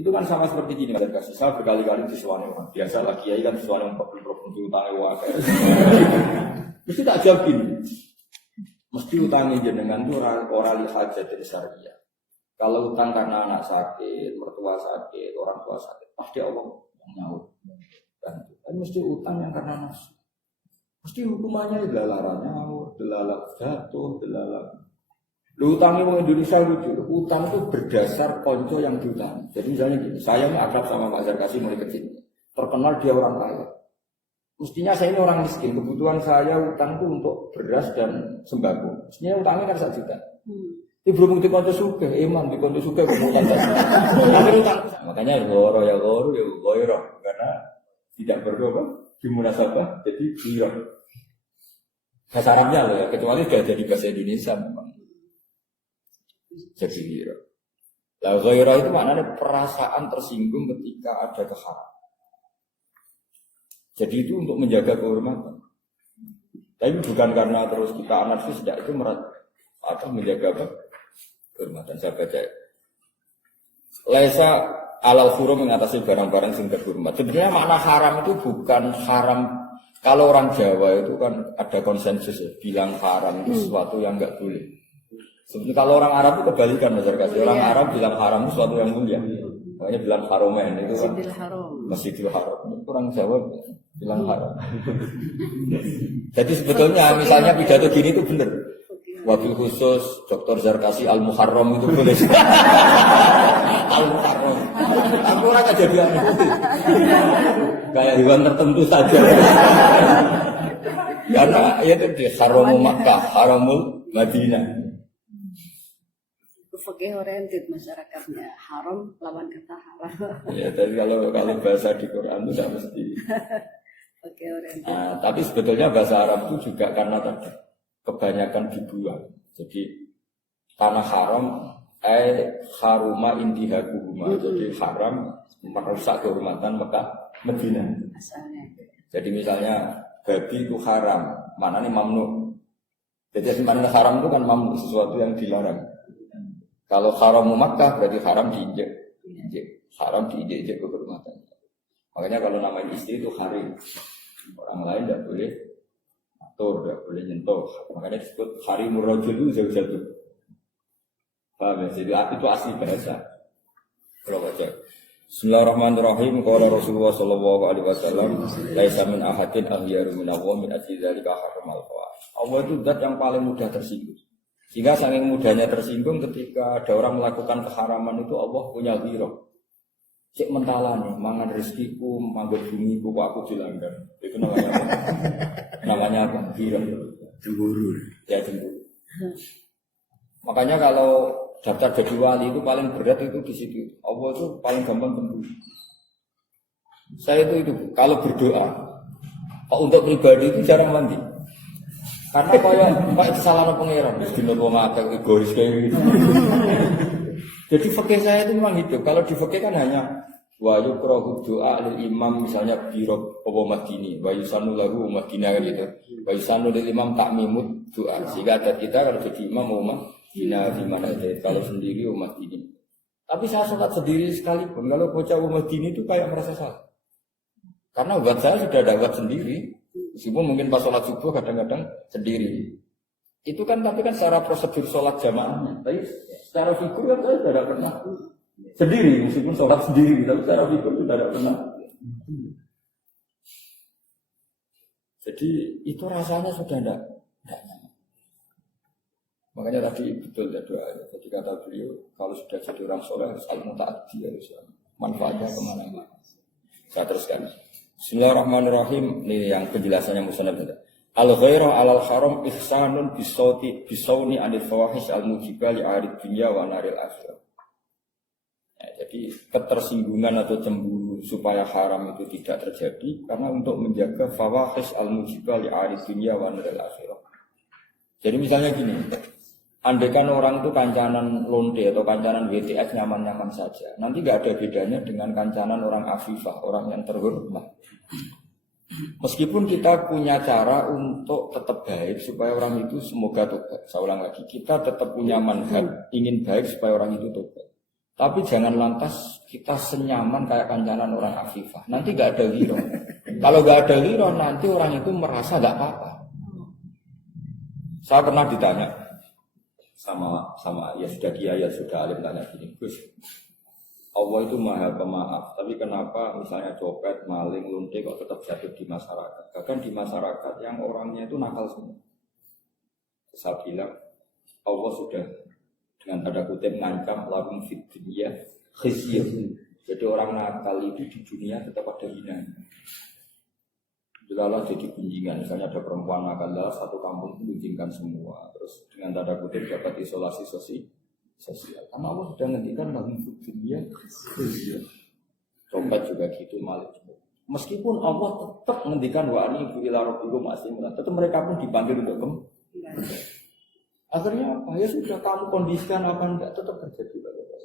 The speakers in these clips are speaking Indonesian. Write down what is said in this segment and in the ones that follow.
Itu kan sama seperti gini, Mas kasih saya berkali-kali disuani orang. Biasa lagi kiai kan disuani provinsi utangnya wae. Mesti tak jawab gini. Mesti utangnya jenengan itu orang lihat jadi syariah. Kalau utang karena anak sakit, mertua sakit, orang tua sakit, pasti Allah yang nyaut. Dan mesti utang yang karena nafsu. Mesti hukumannya delalah nyaut, delalah jatuh, delalah. Lu utangnya orang Indonesia lucu. Utang itu berdasar konco yang diutang. Jadi misalnya gini, saya ini akrab sama Pak Zarkasi mulai kecil. Terkenal dia orang kaya. Mestinya saya ini orang miskin. Kebutuhan saya utang itu untuk beras dan sembako. Mestinya utangnya kan 1 juta. Ini belum di konco suka, iman di konco suka kemudian utang. Makanya goro ya goro. Karena tidak berdoa di munasabah jadi biro. Bahasa Arabnya loh ya, kecuali sudah jadi bahasa Indonesia memang. Jadi ghira. Lah ghira itu maknanya perasaan tersinggung ketika ada keharaman. Jadi itu untuk menjaga kehormatan. Tapi bukan karena terus kita anarkis, tidak itu menjaga apa? Kehormatan. Saya baca. Laisa alal hurum mengatasi barang-barang sing terhormat. Sebenarnya makna haram itu bukan haram. Kalau orang Jawa itu kan ada konsensus ya, bilang haram itu sesuatu yang enggak boleh. Sebenarnya kalau orang Arab itu kebalikan Mas Zarkasi. Orang Arab bilang haram itu sesuatu yang mulia. Makanya bilang haromen itu kan Masjidil Haram. Orang Jawa bilang haram. Jadi sebetulnya misalnya pidato gini itu benar. Wabil khusus Dr. Zarkasi Al-Muharram itu boleh. Al-Muharram. Aku orang aja bilang kayak hewan tertentu saja. Karena itu di Haramul Makkah, Haramul Madinah. Fikih oriented masyarakatnya haram lawan kata haram. Ya, tapi kalau bahasa di Quran itu tidak mesti. Fikih oriented. Nah, tapi sebetulnya bahasa Arab itu juga karena tadi kebanyakan dibuang. Jadi tanah haram, haruma intihakuhuma. Jadi haram merusak kehormatan Mekah Madinah. Asalnya. Jadi misalnya babi itu haram, mana nih mamnu. Jadi sebenarnya haram itu kan mamnu, sesuatu yang dilarang. Kalau haram Makkah berarti haram diinjek. Haram diinjek kehormatan. Makanya kalau namanya istri itu harim. Orang lain tidak boleh atur, tidak boleh nyentuh. Makanya disebut harimur rajul itu jauh-jauh. Paham ya? Jadi itu asli bahasa. Kalau baca. Bismillahirrahmanirrahim. Qala Rasulullah sallallahu alaihi wasallam, "Laisa min ahadin aghyaru min Allah min ajli dzalika haramal fawahish." Allah itu zat yang paling mudah tersinggung. Sehingga saking mudahnya tersinggung ketika ada orang melakukan keharaman itu Allah punya ghirah. Cek mentalan, mangan rezekiku, manggut bumiku, kok aku dilanggar. Itu namanya apa? Namanya apa? Ghirah. Cemburu. Ya cemburu. Makanya kalau daftar jadi wali itu paling berat itu di situ. Allah itu paling gampang cemburu. Saya itu kalau berdoa, untuk pribadi itu jarang mandi. Karena kayak kesalahan pengeran, dino wong akeh egois kayak gitu. Jadi fikih saya itu memang hidup. Kalau di fikih kan hanya wa yukrahu doa lil imam misalnya biro apa madini, wa yusanu lahu madina gitu. Wa yusanu lil imam takmimut doa. Sehingga ada kita kalau jadi imam umat dina di mana aja. Kalau sendiri umat ini. Tapi saya sholat sendiri sekalipun kalau bocah umat ini itu kayak merasa salah. Karena buat saya sudah ada buat sendiri. Meskipun mungkin pas sholat subuh kadang-kadang sendiri. Itu kan tapi kan secara prosedur sholat jamaahnya. Tapi secara figur kan saya sudah tidak pernah sendiri. Meskipun sholat sendiri, tapi secara figur sudah tidak pernah. Jadi itu rasanya sudah tidak nyaman. Makanya tadi betul ya doa. Jadi kata beliau kalau sudah jadi orang soleh harus ilmu ta'addi harus manfaatnya kemana-mana. Saya teruskan. Bismillahirrahmanirrahim. Ini yang penjelasannya musnad. Al-ghairu 'alal haram ihsanun bisawni 'anil fawahish al-mujibah li 'arid dunya wa naril akhirah. Ya, jadi ketersinggungan atau cemburu supaya haram itu tidak terjadi karena untuk menjaga fawahish al-mujibah li 'arid dunya wa naril akhirah. Jadi misalnya gini, andaikan orang itu kancanan lonte atau kancanan WTS nyaman-nyaman saja, nanti nggak ada bedanya dengan kancanan orang afifah, orang yang terhormat. Meskipun kita punya cara untuk tetap baik supaya orang itu semoga tobat. Saya ulang lagi, kita tetap punya manhaj ingin baik supaya orang itu tobat. Tapi jangan lantas kita senyaman kayak kancanan orang Afifah. Nanti gak ada ghirah. Kalau gak ada ghirah, nanti orang itu merasa gak apa-apa. Saya pernah ditanya sama ya sudah kiai ya sudah alim tanya gini, Gus, Allah itu maha pemaaf, tapi kenapa misalnya copet, maling, luntik kok tetap jatuh di masyarakat? Bahkan di masyarakat yang orangnya itu nakal semua. Saya bilang Allah sudah dengan tanda kutip ngancam lahum fid dunya khizyun. Jadi orang nakal itu di dunia tetap ada hinanya. Jikalau jadi gunjingan, misalnya ada perempuan nakal dalam satu kampung itu gunjingkan semua. Terus dengan tanda kutip dapat isolasi sosial. Karena Allah sudah ngendikan lahum fid dunya khizyun. Copet juga gitu, maling juga. Meskipun Allah tetap ngendikan wa anibu ila rabbikum aslimun, tetap mereka pun dipanggil untuk akhirnya apa? Ya sudah kamu kondisikan apa enggak tetap terjadi.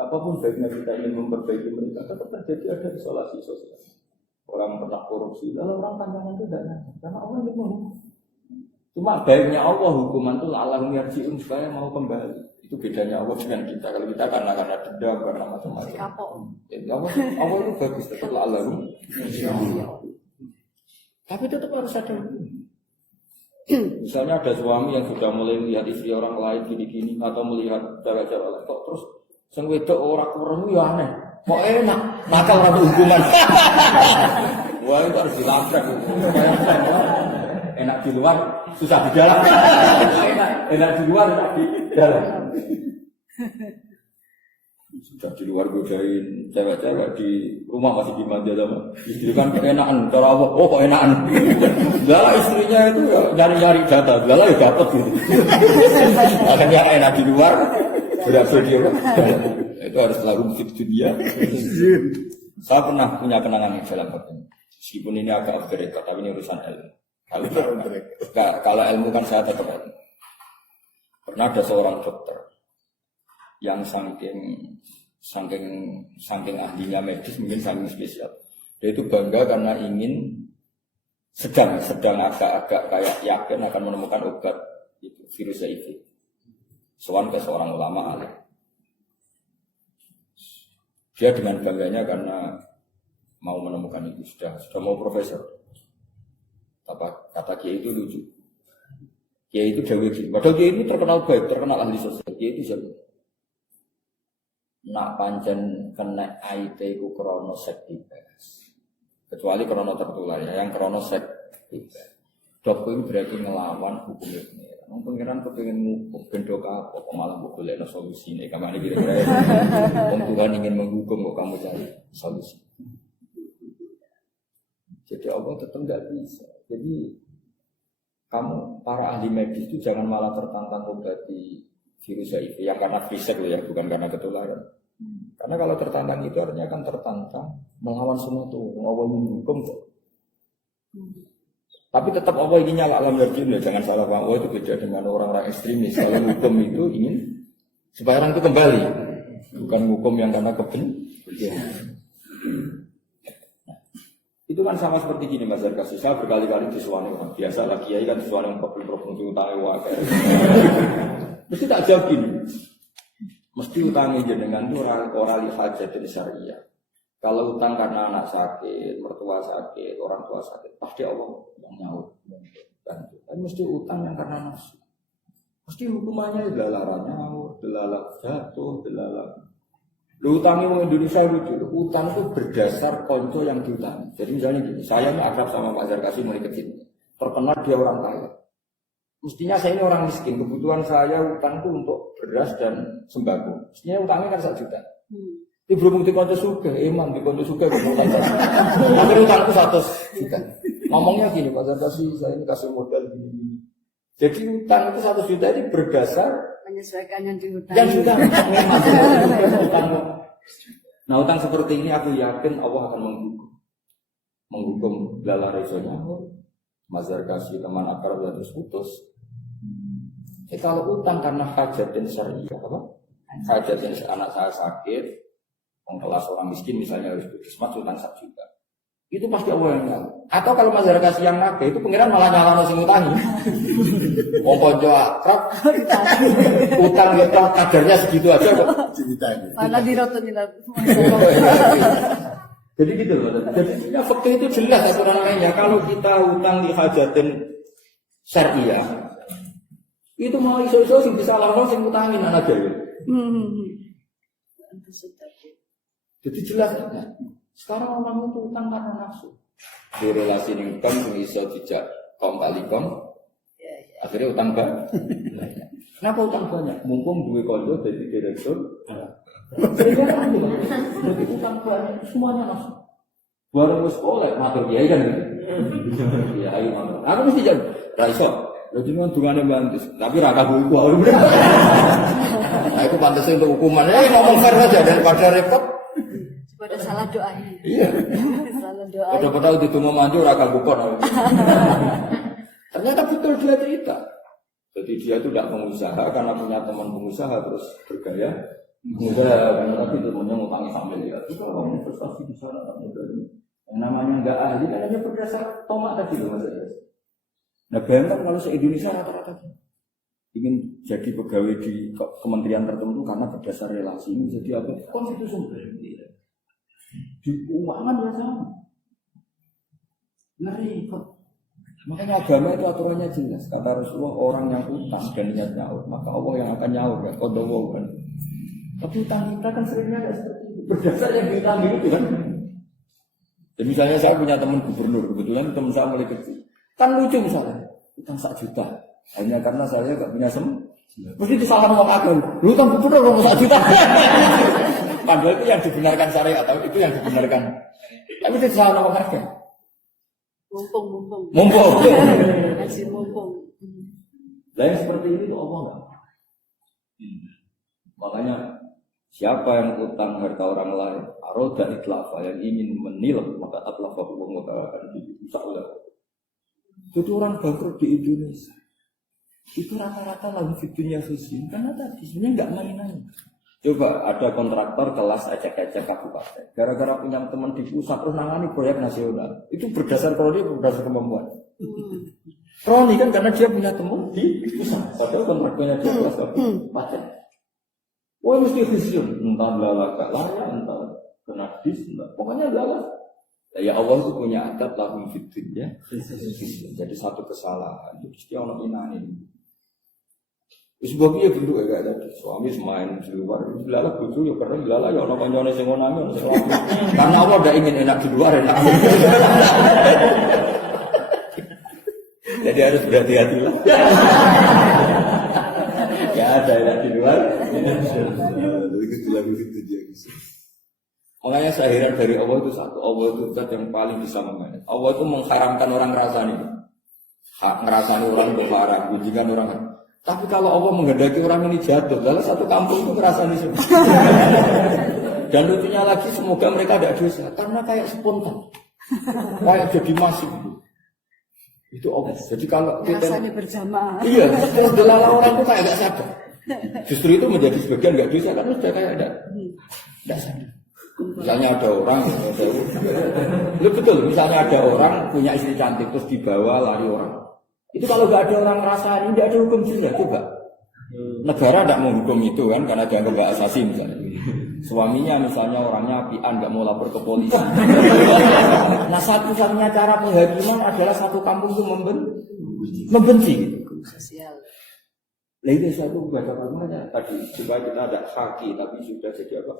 Apapun baiknya kita ingin memperbaiki mereka tetap terjadi ada isolasi sosial. Orang pernah korupsi, lalu orang pandangan itu tidak nyata karena Allah ingin menghukum. Cuma baiknya Allah hukuman itu la'allahum yarji'un supaya mau kembali. Itu bedanya Allah dengan kita. Kalau kita karena dendam karena macam-macam. Allah itu bagus tetap la'allahum yarji'un. Tapi tetap harus ada hukum. Misalnya ada suami yang sudah mulai melihat istri orang lain gini-gini atau melihat cara-cara lain, kok terus sing wedok ora kurang ya aneh. Kok enak, nakal ora hukuman. Wah, itu harus dilabrak. Enak di luar, susah di dalam. Enak di luar, enak di dalam. Sudah di luar godain cewek-cewek, di rumah masih dimanja sama istri kan keenakan, cara apa? Oh kok enakan. Lah istrinya itu ya nyari-nyari data, lah ya dapat gitu. Makanya yang enak di luar berhasil dia. Itu harus lahum fid dunya. Saya pernah punya kenangan dalam hal ini. Meskipun ini agak off the record, tapi ini urusan ilmu. Kalau ilmu kan saya tetap ilmu. Pernah ada seorang dokter yang saking ahlinya medis, mungkin saking spesial. Dia itu bangga karena ingin sedang agak-agak kayak yakin akan menemukan obat itu, virus HIV. Soal ke seorang ulama alim. Dia dengan bangganya karena mau menemukan itu sudah mau profesor. Kata Kiai itu lucu. Kiai itu Dewi Gini. Padahal Kiai itu terkenal baik, terkenal ahli sosial. Kiai itu siapa? Nak pancen kena IT ku krono sek bebas. Kecuali krono tertular ya, yang krono sek bebas. Dok itu berarti ngelawan hukum ini. Wong pengiran kepengin ngukum bendok apa kok malah mbok golekno solusine. Kamane kira-kira wong Tuhan ingin menghukum kok kamu cari solusi. Jadi Allah tetap enggak bisa. Jadi kamu para ahli medis itu jangan malah tertantang obati virus HIV yang karena fisik loh ya, bukan karena ketularan. Karena kalau tertantang itu artinya akan tertantang melawan semua tuh. Allah menghukum kok. Tapi tetap Allah ingin nyala alam yarjun ya, jangan salah paham. Allah itu beda dengan orang-orang ekstremis. Kalau hukum itu ingin supaya orang itu kembali, bukan hukum yang karena kebencian. Itu kan sama seperti gini Mas Zarkasi. Saya berkali-kali disuani orang biasa lah kiai kan disuani orang problem utang wae. Mesti tak jawab gini. Mesti utangnya jenengan itu orang hajat dari syariah. Kalau utang karena anak sakit, mertua sakit, orang tua sakit, pasti Allah yang nyaut. Dan mesti utang yang karena nafsu. Mesti hukumannya delalah nyaut, delalah jatuh, delalah. Utangnya orang Indonesia lucu. Utang itu berdasar konco yang diutang. Jadi misalnya gini, saya ini akrab sama Pak Zarkasi mulai kecil. Terkenal dia orang kaya. Mestinya saya ini orang miskin. Kebutuhan saya utang itu untuk beras dan sembako. Mestinya utangnya kan 1 juta. Ini berhubung di konco suka, emang di konco suka. Akhirnya utang itu 100 juta. Ngomongnya gini, Pak Zarkasi, saya ini kasih modal gini-gini. Jadi utang itu 100 juta ini berdasar menyesuaikan yang diutang. Yang juga utang. Nah utang seperti ini aku yakin Allah akan menghukum lala resonya. Mas Zarkasi teman akrab dan terus putus. Kalau utang karena hajat dan syariah apa? Hajat dan anak saya sakit, kelas orang miskin misalnya harus puskesmas utang 1 juta. Itu pasti Allah yang tahu. Atau kalau masyarakat yang nake itu pengiran malah nyalano sing utangi. Wong kanca akrab utang itu kadarnya segitu aja kok. Mana dirotonin Jadi gitu loh. Jadi fakta itu jelas aturan lainnya. Kalau kita utang di hajatin syariah, itu mau iso-iso sing bisa langsung sing utangin anak dhewe. Jadi jelas. Sekarang orang itu utang karena nafsu. Di relasi ning kom sing iso dijak kom kali kom. Akhirnya utang banyak. Kenapa utang banyak? Mumpung duwe kanca dadi direktur. Jadi utang banyak semuanya nafsu. Baru sekolah matur kiai kan gitu. Ya ayo matur. Aku mesti jawab, ra iso. Lha jenengan dungane bantis, tapi ra kabeh iku. Nah, itu pantas untuk hukuman. Ngomong fair aja daripada repot. Pada salah doanya. Iya. Salah doa. Udah tahu di tunggu manju rakal bukon. Ternyata betul dia cerita. Jadi dia itu tidak pengusaha karena punya teman pengusaha terus bergaya. Pengusaha karena tapi temannya ngutangi sambil ya. Itu kalau investasi di sana mudah. Yang namanya nggak ahli kan hanya berdasar tomat tadi loh mas. Nah bayangkan kalau se-Indonesia rata-rata ingin jadi pegawai di kementerian tertentu karena berdasar relasi ini jadi apa? Konstitusi. Di keuangan ya sama. Ngeri kok. Makanya agama itu aturannya jelas. Kata Rasulullah orang yang utang dan niat nyaur, maka Allah yang akan nyaur kan. Kodowo kan. Tapi utang kita kan seringnya ada seperti itu. Berdasar yang diutang itu kan. Dan misalnya saya punya teman gubernur, kebetulan teman saya mulai kecil. Kan lucu misalnya, utang 1 juta. Hanya karena saya nggak punya mesti disalahkan orang agama. Lu utang gubernur orang 1 juta. Padahal itu yang dibenarkan syariat atau itu yang dibenarkan. Tapi itu salah nomor harga. Mumpung. Masih mumpung. Lain seperti ini tuh Allah nggak. Makanya siapa yang utang harta orang lain, aroda itlafa yang ingin menilai maka atlafa Allah akan diusahlah. Jadi orang bangkrut di Indonesia itu rata-rata lagu fitunya khusus karena tadi sebenarnya nggak mainan. Coba ada kontraktor kelas ecek-ecek kabupaten. Gara-gara punya teman di pusat terus nangani proyek nasional. Itu berdasar kroni, berdasar kemampuan. Kroni kan karena dia punya teman di pusat. Padahal kontraktornya dia kelas kabupaten. Wah mesti khusyuk. Entah lalak layak, entah kena dis, entah. Pokoknya lalak. Ya Allah itu punya adab lahum fitin ya. Jadi satu kesalahan. Jadi dia orang inani. Sebab dia bentuk kayak tadi, suami semain di luar, bilalah bucu ya karena bilalah ya orang konyolnya sing ngonangin, karena Allah udah ingin enak di luar enak. Jadi harus berhati-hatilah. Ya ada enak di luar. Makanya saya heran dari Allah itu satu, Allah itu zat yang paling bisa memanage. Allah itu mengharamkan orang ngerasani, ngerasani orang itu haram, kunjungan orang. Tapi kalau Allah menghendaki orang ini jatuh, lalu satu kampung itu merasa di sini. Dan lucunya lagi, semoga mereka tidak dosa, karena kayak spontan, kayak jadi masif. Itu Allah. Jadi kalau kita rasanya berjamaah. Iya, terus delala orang itu kayak nggak sadar. Justru itu menjadi sebagian nggak dosa, karena sudah kayak tidak sadar. Misalnya ada orang, betul. Misalnya ada orang punya istri cantik terus dibawa lari orang. Itu kalau nggak ada orang ngerasani, nggak ada hukum juga. Coba negara tidak mau hukum itu kan, karena dianggap nggak asasi misalnya. Suaminya misalnya orangnya apian, nggak mau lapor ke polisi. Nah satu-satunya cara penghakiman adalah satu kampung itu membenci. Sosial. Nah itu satu baca bagaimana tadi supaya kita ada haki tapi sudah jadi apa?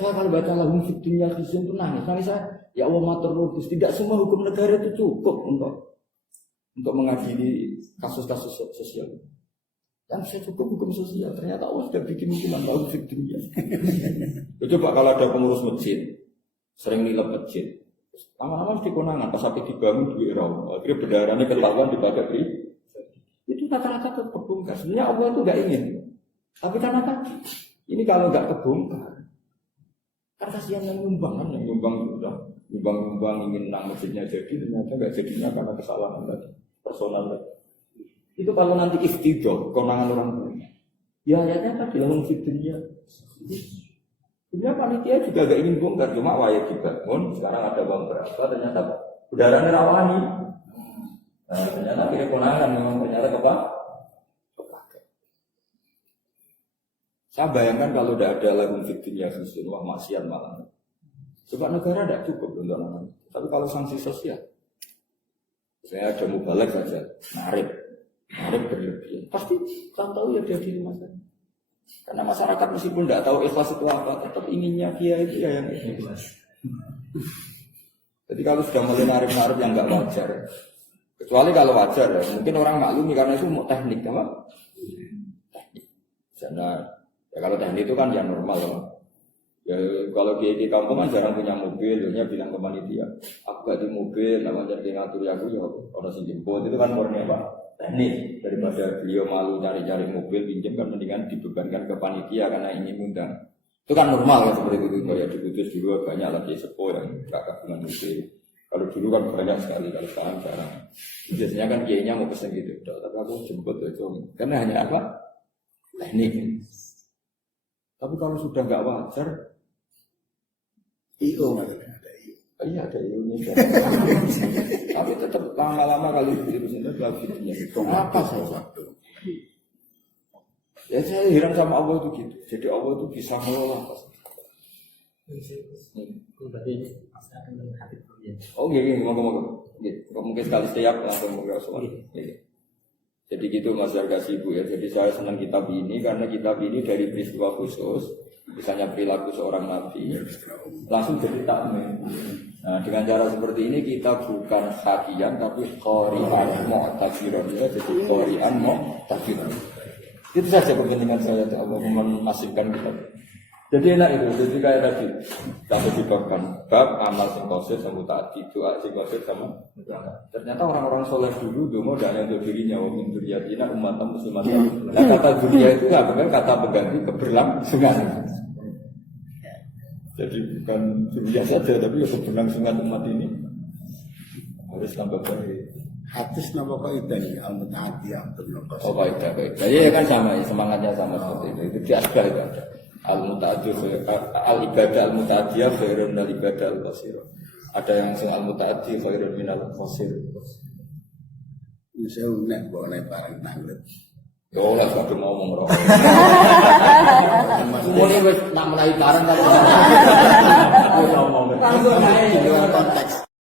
Saya kalau baca lagu fitnya Kristen itu nangis saya. Ya Allah matur nuwun, tidak semua hukum negara itu cukup untuk mengadili kasus-kasus sosial. Dan saya cukup hukum sosial. Ternyata Allah sudah bikin hukuman lagu fitnya. Coba kalau ada pengurus masjid sering nilai masjid, lama-lama di konangan pas sampai dibangun duit raw, akhirnya bendarannya ketahuan dipakai itu rata-rata kebongkar. Sebenarnya Allah itu nggak ingin, tapi karena tadi ini kalau nggak kebongkar, kan kasihan yang nyumbang ingin nang masjidnya jadi ternyata nggak jadinya karena kesalahan tadi personal tadi. Itu kalau nanti iftidah konangan orang tuanya, ya ayatnya tadi langsung fitnya. Sebenarnya panitia juga gak ingin bongkar, cuma wayah dibangun, sekarang ada uang berapa, ternyata udaranya rawani. Nah, ternyata akhirnya konangan memang ternyata kepakai. Saya bayangkan kalau tidak ada lagu fikirnya susun, wah maksiat malam. Sebab negara tidak cukup untuk anak. Tapi kalau sanksi sosial, saya ada mubalek saja, narik berlebihan. Pasti kan tahu ya dia di rumah saya. Karena masyarakat meskipun tidak tahu ikhlas itu apa, tetap inginnya dia itu ya yang ikhlas. Jadi kalau sudah mulai narik-narik yang nggak wajar, kecuali kalau wajar ya, mungkin orang maklumi karena itu mau teknik, apa? Teknik. Karena ya kalau teknik itu kan yang normal ya. Ya kalau di kampung kan jarang punya mobil, dia bilang ke panitia, aku gak di mobil, namanya dia ngatur aku ya orang sing jemput itu kan murni apa? Teknik. Daripada beliau malu cari-cari mobil pinjam kan mendingan dibebankan ke panitia karena ingin undang. Itu kan normal ya seperti itu. Kayak di Kudus dulu banyak lagi sepuh yang gak kagungan mobil. Kalau dulu kan banyak sekali, kalau sekarang jarang. Biasanya kan kiainya mau pesen gitu, tapi aku jemput itu karena hanya apa? Teknik. Tapi kalau sudah nggak wajar, iya ada IO-nya. Tapi tetap lama-lama kali itu sini belakangnya itu apa saja. Ya saya heran sama Allah itu gitu. Jadi Allah itu bisa mengelola. Oh gini, ngomong-ngomong. Mungkin sekali setiap langsung menggak soal. Jadi gitu Mas Yarkasi Ibu ya. Jadi saya senang kitab ini karena kitab ini dari peristiwa khusus. Misalnya perilaku seorang nabi langsung jadi takmir. Nah dengan cara seperti ini kita bukan hakian tapi qori'an mu'tabiran ya. Jadi qori'an mu'tabiran. Itu saja kepentingan saya Allah memasifkan kita. Jadi enak itu, jadi kayak tadi sampai dibabkan bab amal singkosir sama tadi doa singkosir sama. Ternyata orang-orang soleh dulu mau dan untuk dirinya wamin duriyatina umat muslimat. Nah kata dunia itu nggak benar kata pengganti keberlangsungan. Jadi bukan dunia saja tapi ya keberlangsungan umat ini harus tambah baik. Hadis nama kaidah ini al-mutaatiyah. Oh kaidah. Ya kan sama semangatnya sama seperti itu. Itu di asbah itu ada. Al-muta'addi al-ibadah al-muta'addiyah khairun dari ibadah al-qasir. Ada yang sing al-muta'addi khairun min al-qasir. Saya unek bawa naik barang tanglet. Yo lah sudah ngomong roh. Semuanya wis nak mulai barang kalau ngomong. Langsung aja di luar konteks.